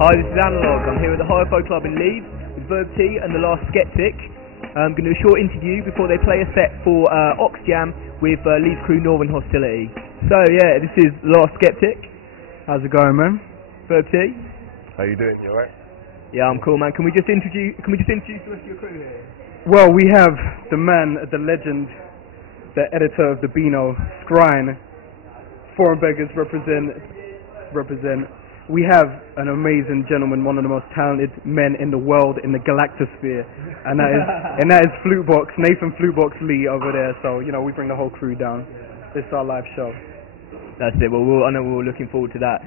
Hi, this is Analogue. I'm here at the HiFi Club in Leeds with Verb T and The Last Skeptik. I'm going to do a short interview before they play a set for Oxjam with Leeds crew Northern Hostility. So yeah, this is The Last Skeptik. How's it going, man? Verb T. How you doing? You alright? Yeah, I'm cool, man. Can we just introduce the rest of your crew here? Well, we have the man, the legend, the editor of the Beano, Scrine. Foreign beggars represent. We have an amazing gentleman, one of the most talented men in the world, in the galactosphere, and that is Flutebox, Nathan Flutebox Lee over there. So you know, we bring the whole crew down. This is our live show. That's it. Well, I know we're all looking forward to that.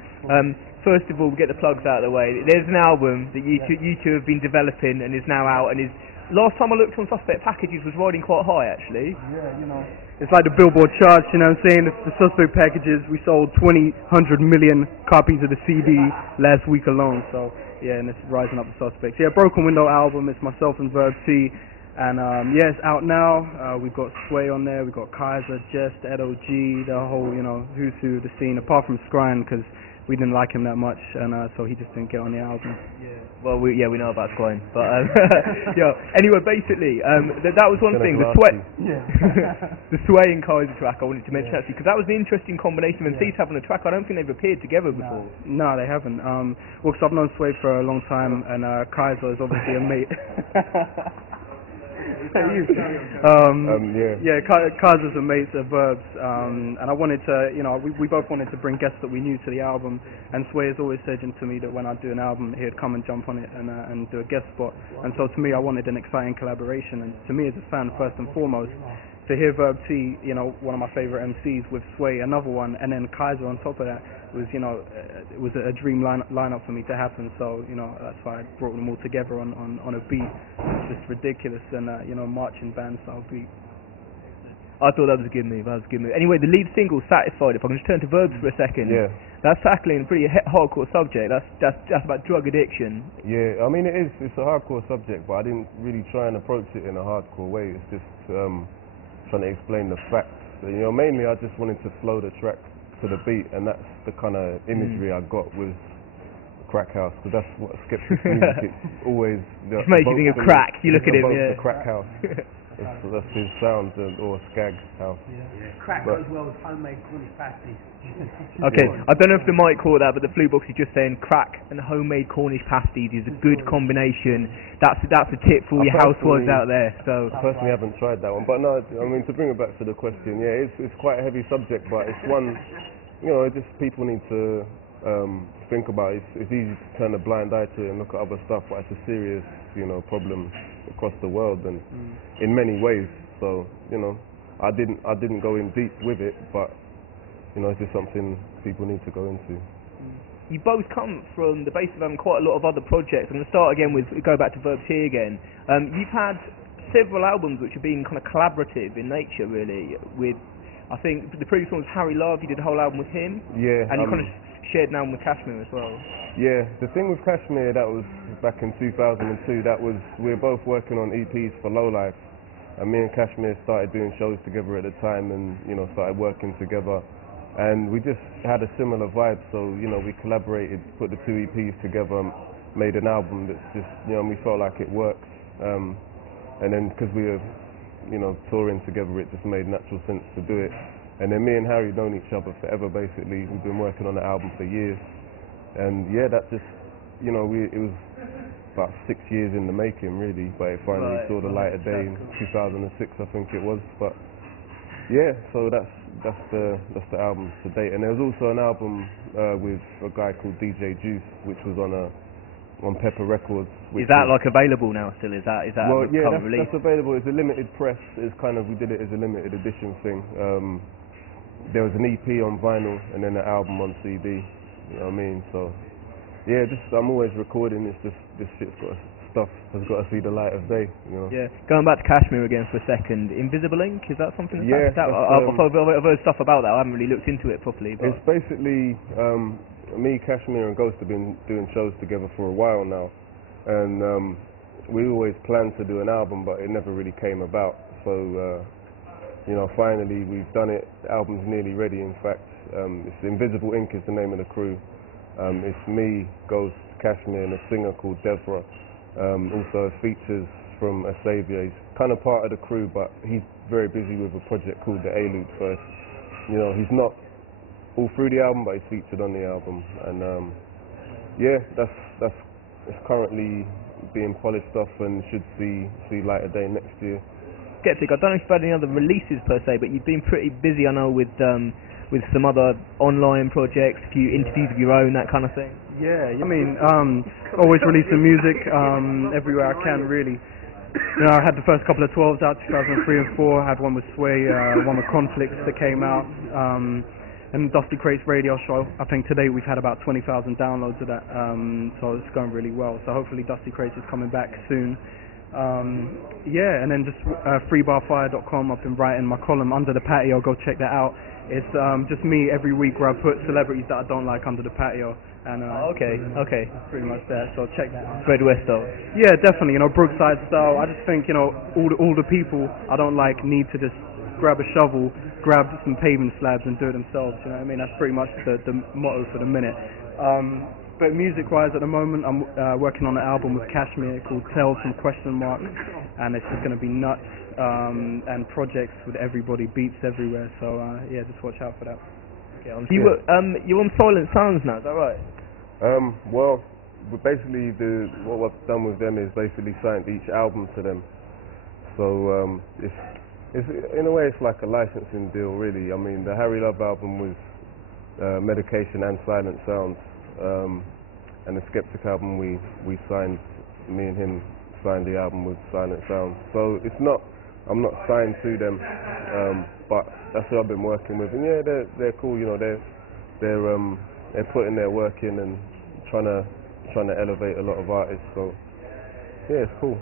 First of all, we'll get the plugs out of the way. There's an album that you two have been developing and is now out, and is last time I looked on Suspect Packages was riding quite high actually. Yeah, you know. It's like the Billboard charts, you know what I'm saying? The Suspect Packages, we sold 100 million copies of the CD last week alone. So, yeah, and it's rising up the Suspects. Yeah, Broken Window album, it's myself and Verb T. And, yeah, it's out now. We've got Sway on there, we've got Kaiser, Jest, Edo G, the whole, you know, who's who, the scene, apart from Scrine, because we didn't like him that much, and so he just didn't get on the album. Yeah. Well, we know about Scrine, but yeah. Anyway, basically, that was one thing. The Sway and Kaiser track I wanted to mention actually, because that was an interesting combination of MCs having a track. I don't think they've appeared together before. No, they haven't. Well, because I've known Sway for a long time, and Kaiser is obviously a mate. Kaiser's a mate of Verb's, and I wanted to, you know, we both wanted to bring guests that we knew to the album, and Sway has always said to me that when I do an album, he'd come and jump on it and do a guest spot, and so to me I wanted an exciting collaboration, and to me as a fan first and foremost, to hear Verb T, you know, one of my favourite MCs with Sway, another one, and then Kaiser on top of that, was, you know, it was a dream lineup for me to happen. So, you know, that's why I brought them all together on a beat. It's just ridiculous, and you know, marching band style beat. I thought that was a good move. Anyway, the lead single, Satisfied, if I can just turn to Verbs for a second. Yeah. That's tackling a pretty hardcore subject. That's about drug addiction. Yeah, I mean it's a hardcore subject, but I didn't really try and approach it in a hardcore way. It's just trying to explain the facts. So, you know, mainly I just wanted to flow the track to the beat, and that's the kind of imagery I got with Crack House, because that's what Skeptic music it's always. It makes you think of crack. You look at him, yeah. The Crack House. That's his sound, or Skag House. Yeah. Crack goes well with homemade Cornish pasties. Okay, I don't know if the mic caught that, but the Flutebox is just saying crack and homemade Cornish pasties is a good combination. That's a tip for all your housewives out there. So I personally haven't tried that one, but no, I mean, to bring it back to the question, yeah, it's quite a heavy subject, but it's one, you know, just people need to think about. It's easy to turn a blind eye to it and look at other stuff, but it's a serious, you know, problem across the world and in many ways. So, you know, I didn't go in deep with it, but you know, it's just something people need to go into. You both come from the base of having quite a lot of other projects. I'm going to start again with, go back to Verb T again. You've had several albums which have been kind of collaborative in nature, really. With, I think the previous one was Harry Love. You did a whole album with him. Yeah. And you kind of shared an album with Kashmir as well. Yeah, the thing with Kashmir, that was back in 2002. That was, we were both working on EPs for Lowlife, and me and Kashmir started doing shows together at the time, and you know, started working together. And we just had a similar vibe, so, you know, we collaborated, put the two EPs together, made an album that's just, you know, we felt like it works. And then, because we were, you know, touring together, it just made natural sense to do it. And then me and Harry known each other forever, basically. We've been working on the album for years. And yeah, that just, you know, it was about 6 years in the making, really, but it finally saw the light of day in 2006, I think it was. But yeah, so that's the album to date. And there was also an album with a guy called DJ Juice, which was on Pepper Records. Is that like available now still? Is that well, yeah, release? That's available. It's a limited press. It's kind of, we did it as a limited edition thing. There was an EP on vinyl and then an album on CD. You know what I mean? So yeah, I'm always recording. It's just this shit's got stuff has got to see the light of day, you know. Yeah. Going back to Kashmir again for a second, Invisible Ink, is that something? I've heard stuff about that. I haven't really looked into it properly. But it's basically me, Kashmir, and Ghost have been doing shows together for a while now, and we always planned to do an album, but it never really came about. So you know, finally we've done it. The album's nearly ready. In fact, it's Invisible Ink is the name of the crew. It's me, Ghost, Kashmir and a singer called Devra. Also features from Asavia. He's kind of part of the crew, but he's very busy with a project called the A-Loop, so he's not all through the album, but he's featured on the album. And yeah, it's currently being polished off and should see light of day next year. Skeptik, I don't know if you've had any other releases per se, but you've been pretty busy, I know, with some other online projects, a few interviews of your own, that kind of thing. Yeah, I mean, always releasing music everywhere I can, really. I had the first couple of 12s out, 2003 and 4. I had one with Sway, one with Conflicts that came out, and Dusty Crate's radio show. I think today we've had about 20,000 downloads of that, so it's going really well. So hopefully Dusty Crates is coming back soon. Yeah, and then just freebarfire.com. I've been writing my column Under the Patio. Go check that out. It's just me every week where I put celebrities that I don't like under the patio. And okay. That's pretty much that. So check that out. Fred West style. Yeah, definitely. Brookside style. I just think all the people I don't like need to just grab a shovel, grab some pavement slabs, and do it themselves. You know what I mean? That's pretty much the motto for the minute. But music-wise, at the moment, I'm working on an album with Kashmir called Tales from Question Mark, and it's just going to be nuts, and projects with everybody, beats everywhere. So yeah, just watch out for that. You're on Silent Sounds now, is that right? Well, basically what I've done with them is basically signed each album to them. So it's in a way it's like a licensing deal, really. I mean, the Harry Love album was Medication and Silent Sounds. And the Skeptik album we signed, me and him signed the album with Silent Sound. So I'm not signed to them, but that's who I've been working with. And yeah, they're cool. They're putting their work in and trying to elevate a lot of artists. So yeah, it's cool.